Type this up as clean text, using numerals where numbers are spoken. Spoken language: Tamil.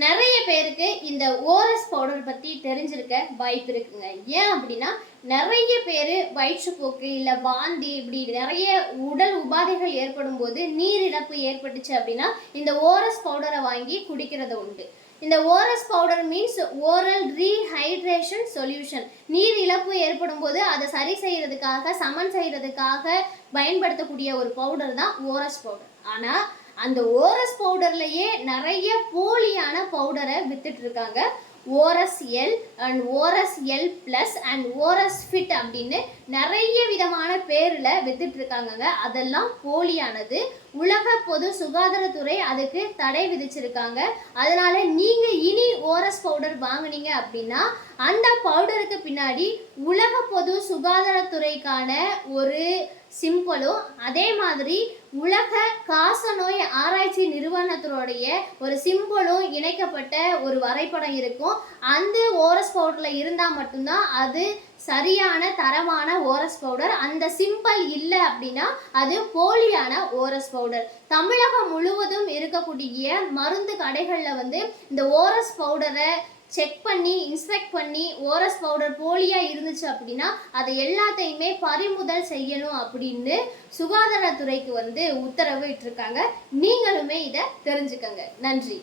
நிறைய பேருக்கு இந்த ஓரஸ் பவுடர் பற்றி தெரிஞ்சிருக்க வாய்ப்பு இருக்குங்க. ஏன் அப்படின்னா நிறைய பேர் வயிற்றுப்போக்கு இல்லை வாந்தி இப்படி நிறைய உடல் உபாதைகள் ஏற்படும் போது நீர் இழப்பு ஏற்பட்டுச்சு அப்படின்னா இந்த ஓரஸ் பவுடரை வாங்கி குடிக்கிறது உண்டு. இந்த ORS powder means oral rehydration solution. நீர் இழப்பு ஏற்படும் போது அதை சரி செய்யறதுக்காக சமன் செய்யறதுக்காக பயன்படுத்தக்கூடிய ஒரு பவுடர் தான் ஓரஸ் பவுடர். ஆனால் அந்த ஓரஸ் பவுடர்லயே நிறைய போலியான பவுடரை வித்துட்டு இருக்காங்க. ORS L and ORS L plus and ORS fit அப்படின்னு நிறைய விதமான பேரில் வித்துட்டு இருக்காங்க. அதெல்லாம் போலியானது. உலக பொது சுகாதாரத்துறை அதுக்கு தடை விதிச்சிருக்காங்க. அதனால நீங்க இனி ஓரஸ் பவுடர் வாங்கினீங்க அப்படின்னா அந்த பவுடருக்கு பின்னாடி உலக பொது சுகாதாரத்துறைக்கான ஒரு சிம்பிளும் அதே மாதிரி உலக காசநோய் ஆராய்ச்சி நிறுவனத்தினுடைய ஒரு சிம்பிளும் இணைக்கப்பட்ட ஒரு வரைபடம் இருக்கும். அந்த ஓரஸ் பவுடரில் இருந்தால் மட்டும்தான் அது சரியான தரமான ஓரஸ் பவுடர். அந்த சிம்பிள் இல்லை அப்படின்னா அது போலியான ஓரஸ் பவுடர். தமிழகம் முழுவதும் இருக்கக்கூடிய மருந்து கடைகளில் இந்த ஓரஸ் பவுடரை செக் பண்ணி இன்ஸ்பெக்ட் பண்ணி ஓரஸ் பவுடர் போலியாக இருந்துச்சு அப்படின்னா அதை எல்லாத்தையுமே பறிமுதல் செய்யணும் அப்படின்னு சுகாதாரத்துறைக்கு உத்தரவு இட்டிருக்காங்க. நீங்களுமே இதை தெரிஞ்சுக்கங்க. நன்றி.